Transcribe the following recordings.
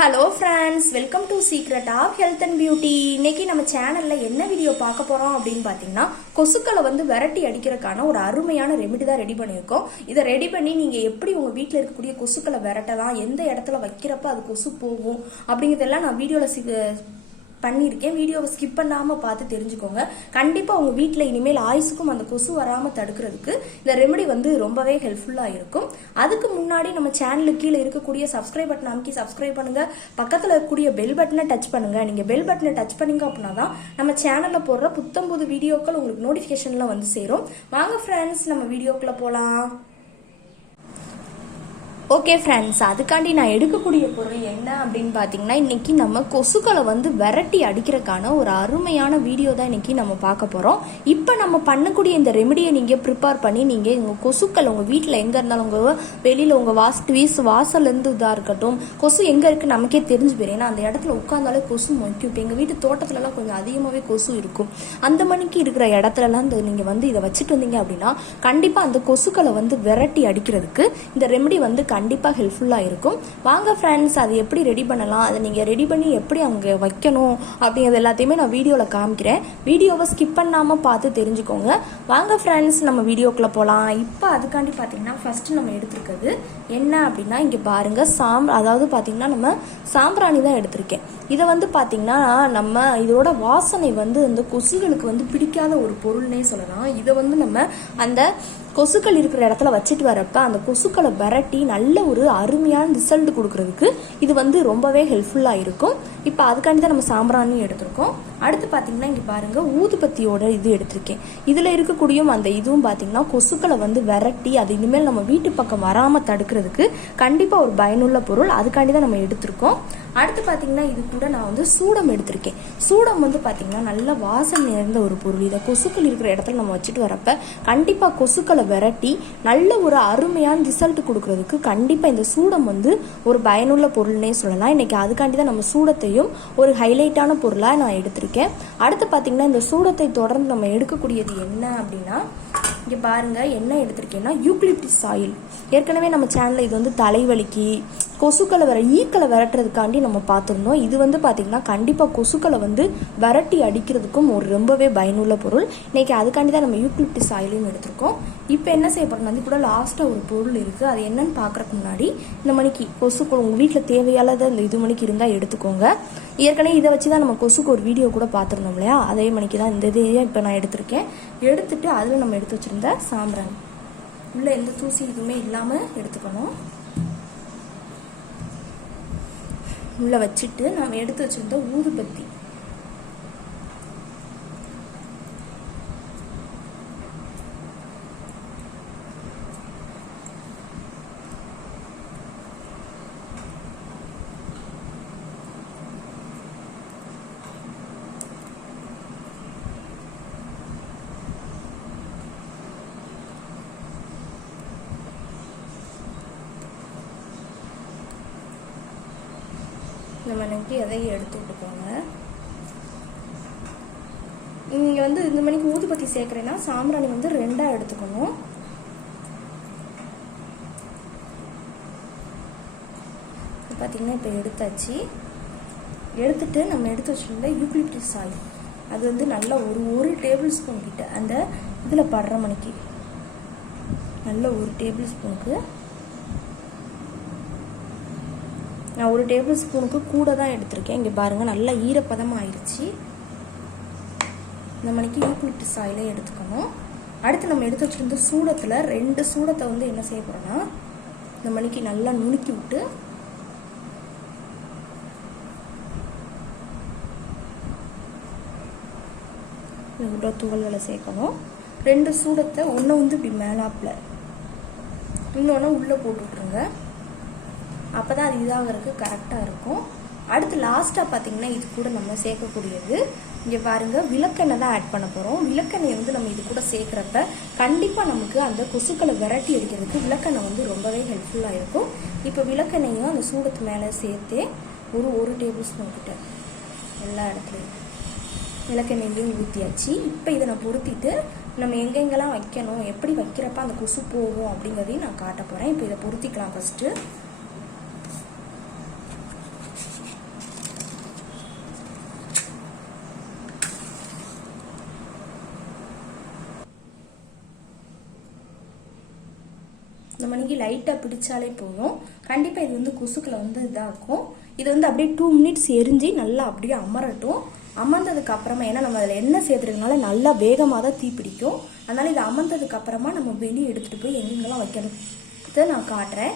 Hello friends, welcome to secret of health and beauty. இன்னைக்கு நம்ம சேனல்ல என்ன வீடியோ பார்க்க போறோம் அப்படின்னு பாத்தீங்கன்னா, கொசுக்களை விரட்டி அடிக்கிறதுக்கான ஒரு அருமையான ரெமெடி தான் ரெடி பண்ணியிருக்கோம். இதை ரெடி பண்ணி நீங்க எப்படி உங்க வீட்டில் இருக்கக்கூடிய கொசுக்களை விரட்டலாம், எந்த இடத்துல வைக்கிறப்ப அது கொசு போகும் அப்படிங்கிறதெல்லாம் நான் வீடியோல பண்ணியிருக்கேன். வீடியோவை ஸ்கிப் பண்ணாமல் பார்த்து தெரிஞ்சுக்கோங்க. கண்டிப்பாக உங்கள் வீட்டில் இனிமேல் ஆயுசுக்கும் அந்த கொசு வராமல் தடுக்கிறதுக்கு இந்த ரெமெடி ரொம்பவே ஹெல்ப்ஃபுல்லாக இருக்கும். அதுக்கு முன்னாடி நம்ம சேனலுக்கு கீழே இருக்கக்கூடிய சப்ஸ்கிரைப் பட்டன் அமைக்கி சப்ஸ்கிரைப் பண்ணுங்க. பக்கத்தில் இருக்கக்கூடிய பெல் பட்டனை டச் பண்ணுங்க. நீங்கள் பெல் பட்டனை டச் பண்ணீங்க அப்படின்னா தான் நம்ம சேனலில் போடுற புத்தம்புது வீடியோக்கள் உங்களுக்கு நோட்டிஃபிகேஷன்ல சேரும். வாங்க ஃப்ரெண்ட்ஸ், நம்ம வீடியோக்குள்ள போகலாம். ஓகே ஃப்ரெண்ட்ஸ், அதுக்காண்டி நான் எடுக்கக்கூடிய பொருள் என்ன அப்படின்னு பார்த்தீங்கன்னா, இன்னைக்கு நம்ம கொசுக்களை விரட்டி அடிக்கிறதுக்கான ஒரு அருமையான வீடியோ தான் இன்னைக்கு நம்ம பார்க்க போகிறோம். இப்போ நம்ம பண்ணக்கூடிய இந்த ரெமெடியை நீங்கள் ப்ரிப்பேர் பண்ணி நீங்கள் உங்கள் கொசுக்கள் உங்கள் வீட்டில் எங்கே இருந்தாலும் உங்கள் வெளியில் உங்கள் வாசல்லேருந்து இதாக இருக்கட்டும், கொசு எங்கே இருக்குது நமக்கே தெரிஞ்சு போயிடும். ஏன்னா அந்த இடத்துல உட்காந்தாலே கொசு மொய்க்கும். இப்போ எங்கள் வீட்டு தோட்டத்துலலாம் கொஞ்சம் அதிகமாகவே கொசு இருக்கும். அந்த மணிக்கு இருக்கிற இடத்துலலாம் நீங்கள் இதை வச்சுட்டு வந்தீங்க அப்படின்னா கண்டிப்பாக அந்த கொசுக்களை விரட்டி அடிக்கிறதுக்கு இந்த ரெமெடி கண்டிப்பாக ஹெல்ப்ஃபுல்லாக இருக்கும். வாங்க ஃப்ரெண்ட்ஸ், அது எப்படி ரெடி பண்ணலாம், அதை நீங்கள் ரெடி பண்ணி எப்படி அங்கே வைக்கணும் அப்படிங்கிறது எல்லாத்தையுமே நான் வீடியோவில் காமிக்கிறேன். வீடியோவை ஸ்கிப் பண்ணாமல் பார்த்து தெரிஞ்சுக்கோங்க. வாங்க ஃப்ரெண்ட்ஸ், நம்ம வீடியோக்குள்ளே போகலாம். இப்போ அதுக்காண்டி பார்த்தீங்கன்னா ஃபஸ்ட்டு நம்ம எடுத்துருக்கிறது என்ன அப்படின்னா, இங்கே பாருங்கள் அதாவது பார்த்தீங்கன்னா நம்ம சாம்பிராணி தான் எடுத்திருக்கேன். இதை பார்த்தீங்கன்னா நம்ம இதோட வாசனை இந்த கொசுகளுக்கு பிடிக்காத ஒரு பொருள்னே சொல்லலாம். இதை நம்ம அந்த கொசுக்கள் இருக்கிற இடத்துல வச்சுட்டு வரப்ப அந்த கொசுக்களை விரட்டி நல்ல ஒரு அருமையான ரிசல்ட் கொடுக்கறதுக்கு இது ரொம்பவே ஹெல்ப்ஃபுல்லாக இருக்கும். இப்போ அதுக்காண்டி தான் நம்ம சாம்பிராணியும் எடுத்திருக்கோம். அடுத்து பார்த்தீங்கன்னா இங்கே பாருங்கள், ஊதுபத்தியோட இது எடுத்திருக்கேன். இதில் இருக்கக்கூடிய அந்த இதுவும் பார்த்தீங்கன்னா கொசுக்களை விரட்டி அது இனிமேல் நம்ம வீட்டு பக்கம் வராமல் தடுக்கிறதுக்கு கண்டிப்பாக ஒரு பயனுள்ள பொருள். அதுக்காண்டி தான் நம்ம எடுத்திருக்கோம். அடுத்து பார்த்தீங்கன்னா இது கூட நான் சூடம் எடுத்திருக்கேன். சூடம் பார்த்தீங்கன்னா நல்ல வாசனை நிறைந்த ஒரு பொருள். இதை கொசுக்கள் இருக்கிற இடத்துல நம்ம வச்சுட்டு வரப்ப கண்டிப்பாக கொசுக்களை விரட்டி நல்ல ஒரு அருமையான ரிசல்ட் கொடுக்கறதுக்கு கண்டிப்பாக இந்த சூடம் ஒரு பயனுள்ள பொருள்னே சொல்லலாம். இன்னைக்கு அதுக்காண்டி தான் நம்ம சூடத்தையும் ஒரு ஹைலைட்டான பொருளாக நான் எடுத்திருக்கேன். அடுத்து பார்த்தீங்கன்னா இந்த சூடத்தை தொடர்ந்து நம்ம எடுக்கக்கூடியது என்ன அப்படின்னா, இங்கே பாருங்க என்ன எடுத்திருக்கேன்னா யூக்லிப்டிஸ் ஆயில். ஏற்கனவே நம்ம சேனலில் இது தலைவலிக்கு கொசுக்களை ஈக்களை விரட்டுறதுக்காண்டி நம்ம பார்த்துருந்தோம். இது பார்த்தீங்கன்னா கண்டிப்பாக கொசுக்களை விரட்டி அடிக்கிறதுக்கும் ஒரு ரொம்பவே பயனுள்ள பொருள். இன்னைக்கு அதுக்காண்டி தான் நம்ம யூக்லிப்டிஸ் ஆயிலையும் எடுத்திருக்கோம். இப்போ என்ன செய்ய போறோம்னா, அது கூட லாஸ்ட்டாக ஒரு பொருள் இருக்குது. அது என்னன்னு பார்க்குறதுக்கு முன்னாடி இந்த மணிக்கு கொசுக்கள் உங்கள் வீட்டில் தேவையானது அந்த இது மணிக்கு இருந்தால் எடுத்துக்கோங்க. ஏற்கனவே இதை வச்சு தான் நம்ம கொசுக்கு ஒரு வீடியோ கூட பார்த்துருந்தோம் இல்லையா, அதே மணிக்கு தான் இந்த இதையே இப்போ நான் எடுத்திருக்கேன். எடுத்துட்டு அதில் நம்ம எடுத்து வச்சுருந்த சாம்பிராணி உள்ள எந்த தூசி இதுவுமே இல்லாமல் எடுத்துக்கணும். உள்ள வச்சுட்டு நம்ம எடுத்து வச்சிருந்த ஊதுபத்தி நம்ம நினைக்கி எதையும் எடுத்து விட்டுக்கோங்க. நீங்கள் இந்த மணிக்கு ஊதுபத்தி சேர்க்குறேன்னா சாம்பிராணி 2 எடுத்துக்கணும். பார்த்தீங்கன்னா இப்போ எடுத்தாச்சு. எடுத்துட்டு நம்ம எடுத்து வச்சுருந்த யூக்லிப்டிஸ் ஆயில் அது நல்லா ஒரு டேபிள் ஸ்பூன் கிட்ட அந்த இதில் படுற மணிக்கு நல்ல ஒரு டேபிள் ஸ்பூனுக்கு, நான் ஒரு டேபிள் ஸ்பூனுக்கு கூட தான் எடுத்திருக்கேன். இங்கே பாருங்கள் நல்லா ஈரப்பதமாக ஆயிடுச்சு. இந்த மணிக்கு யூக்லிப்டிஸ் ஆயிலே எடுத்துக்கணும். அடுத்து நம்ம எடுத்து வச்சுருந்த சூடத்தில் 2 சூடத்தை என்ன செய்ய போகிறோன்னா, இந்த மணிக்கு நல்லா நுணுக்கி விட்டு இவ்வளோ துகள்களை சேர்க்கணும். 2 சூடத்தை ஒன்று இப்படி மேலாப்பில் இன்னொன்று உள்ளே போட்டு விட்ருங்க. அப்போ தான் அது இதாகிறதுக்கு கரெக்டாக இருக்கும். அடுத்து லாஸ்ட்டாக பார்த்தீங்கன்னா இது கூட நம்ம சேர்க்கக்கூடியது இங்கே பாருங்கள், விளக்கெண்ணெய் தான் ஆட் பண்ண போகிறோம். விளக்கெண்ணெய் நம்ம இது கூட சேர்க்குறப்ப கண்டிப்பாக நமக்கு அந்த கொசுக்களை விரட்டி அடிக்கிறதுக்கு விளக்கெண்ணெய் ரொம்பவே ஹெல்ப்ஃபுல்லாக இருக்கும். இப்போ விளக்கெண்ணையும் அந்த சூடத்து மேலே சேர்த்து ஒரு டேபிள் ஸ்பூன் கிட்ட எல்லா இடத்துலையும் விளக்கெண்ணெய்லையும் ஊற்றியாச்சு. இப்போ இதை நான் பொருத்திட்டு நம்ம எங்கெங்கெல்லாம் வைக்கணும், எப்படி வைக்கிறப்ப அந்த கொசு போகும் அப்படிங்கிறதையும் நான் காட்ட போகிறேன். இப்போ இதை பொருத்திக்கலாம். ஃபஸ்ட்டு வாங்கி லைட்டாக பிடிச்சாலே போதும். கண்டிப்பாக இது வந்து கொசுக்களை வந்து இதாகும். இது வந்து அப்படியே 2 மினிட்ஸ் எரிஞ்சு நல்லா அப்படியே அமரட்டும். அமர்ந்ததுக்கு அப்புறமா, ஏன்னா நம்ம அதில் எண்ணெய் சேர்த்துறதுனால நல்லா வேகமாக தான் தீ பிடிக்கும். அதனால இது அமர்ந்ததுக்கு அப்புறமா நம்ம வெளியே எடுத்துகிட்டு போய் எங்கெங்கெல்லாம் வைக்கிறது நான் காட்டுறேன்.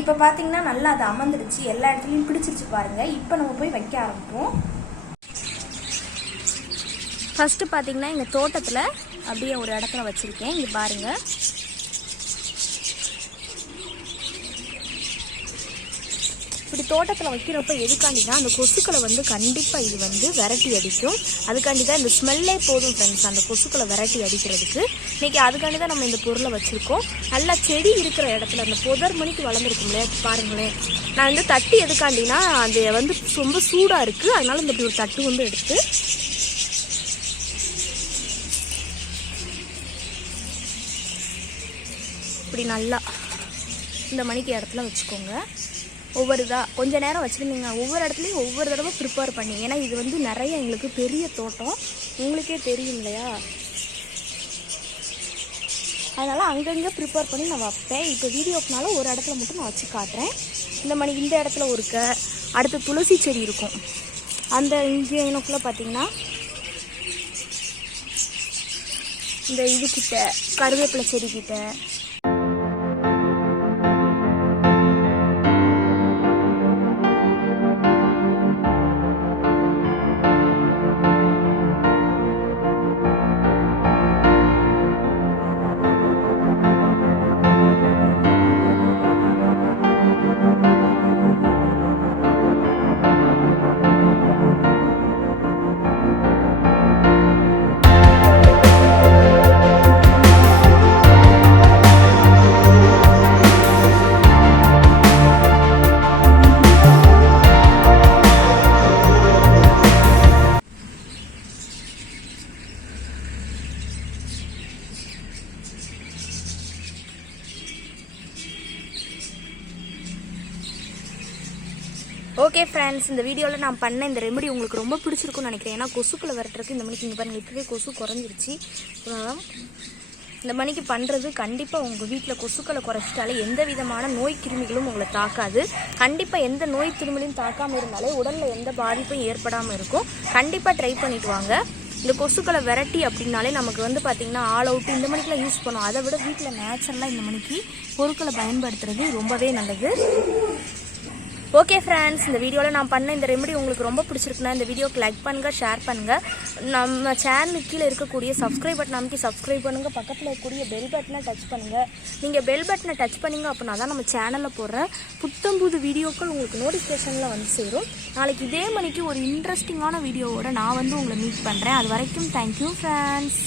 இப்போ பார்த்தீங்கன்னா நல்லா அது அமர்ந்துடுச்சு, எல்லா இடத்துலையும் பிடிச்சிருச்சு பாருங்க. இப்போ நம்ம போய் வைக்க ஆரம்பிப்போம். ஃபர்ஸ்ட்டு பார்த்தீங்கன்னா எங்கள் தோட்டத்தில் அப்படியே ஒரு இடத்துல வச்சுருக்கேன். இங்கே பாருங்கள். இப்படி தோட்டத்தில் வைக்கிறப்ப எதுக்காண்டினா அந்த கொசுக்களை வந்து கண்டிப்பாக இது வந்து விரட்டி அடிக்கும். அதுக்காண்டி தான் இந்த ஸ்மெல்லே போதும் ஃப்ரெண்ட்ஸ் அந்த கொசுக்களை விரட்டி அடிக்கிறதுக்கு. இன்றைக்கி அதுக்காண்டி தான் நம்ம இந்த பொருளை வச்சுருக்கோம். நல்லா செடி இருக்கிற இடத்துல அந்த புதர் மணிக்கு வளர்ந்துருக்கும் இல்லையா, பாருங்களேன். நான் வந்து தட்டு எதுக்காண்டினா அது வந்து ரொம்ப சூடாக இருக்குது, அதனால இந்த இப்படி ஒரு தட்டு வந்து எடுத்து இப்படி நல்லா இந்த மணிக்கு இடத்துல வச்சுக்கோங்க. கொஞ்சம் நேரம் வச்சுருந்தீங்க. ஒவ்வொரு இடத்துலையும் ஒவ்வொரு தடவை ப்ரிப்பேர் பண்ணி, ஏன்னா இது வந்து நிறைய எங்களுக்கு பெரிய தோட்டம், உங்களுக்கே தெரியும் இல்லையா, அதனால் அங்கங்கே ப்ரிப்பேர் பண்ணி நான் வைப்பேன். இப்போ வீடியோக்குனால ஒரு இடத்துல மட்டும் நான் வச்சு காட்டுறேன். இந்த இடத்துல இருக்க அடுத்து துளசி செடி இருக்கும். அந்த இங்கே எனக்குள்ளே பார்த்தீங்கன்னா இந்த இதுக்கிட்ட கருவேப்பிலை செடிக்கிட்ட ஓகே ஃப்ரெண்ட்ஸ், இந்த வீடியோவில் நான் பண்ண இந்த ரெமெடி உங்களுக்கு ரொம்ப பிடிச்சிருக்குன்னு நினைக்கிறேன். ஏன்னா கொசுக்களை விரட்டுறதுக்கு இந்த மணிக்கு இங்கே பாருங்கள், இப்போவே கொசு குறைஞ்சிருச்சு. இந்த மணிக்கு பண்ணுறது கண்டிப்பாக உங்கள் வீட்டில் கொசுக்களை குறைச்சிட்டாலே எந்த விதமான நோய் கிருமிகளும் உங்களை தாக்காது. கண்டிப்பாக எந்த நோய் கிருமிகளையும் தாக்காமல் இருந்தாலே உடலில் எந்த பாதிப்பும் ஏற்படாமல் இருக்கும். கண்டிப்பாக ட்ரை பண்ணிட்டு வாங்க. இந்த கொசுக்களை விரட்டி அப்படின்னாலே நமக்கு வந்து பார்த்திங்கன்னா ஆல் அவுட்டு இந்த மணிக்கெலாம் யூஸ் பண்ணுவோம். அதை விட வீட்டில் நேச்சுரலாக இந்த மணிக்கு பொருட்களை பயன்படுத்துறது ரொம்பவே நல்லது. ஓகே ஃப்ரெண்ட்ஸ், இந்த வீடியோவில் நான் பண்ண இந்த ரெமெடி உங்களுக்கு ரொம்ப பிடிச்சிருக்குன்னா இந்த வீடியோக்கு லைக் பண்ணுங்கள், ஷேர் பண்ணுங்கள். நம்ம சேனலுக்கு கீழே இருக்கக்கூடிய சப்ஸ்கிரைப் பட்டன் அமைக்கி சப்ஸ்கிரைப் பண்ணுங்கள். பக்கத்தில் இருக்கக்கூடிய பெல் பட்டனை டச் பண்ணுங்கள். நீங்கள் பெல் பட்டனை டச் பண்ணிங்க அப்படின்னா தான் நம்ம சேனலில் போடுற புத்தம்புது வீடியோக்கள் உங்களுக்கு நோட்டிஃபிகேஷனில் வந்து சேரும். நாளைக்கு இதே மணிக்கு ஒரு இன்ட்ரெஸ்டிங்கான வீடியோவோட நான் வந்து உங்களை மீட் பண்ணுறேன். அது வரைக்கும் தேங்க்யூ ஃப்ரெண்ட்ஸ்.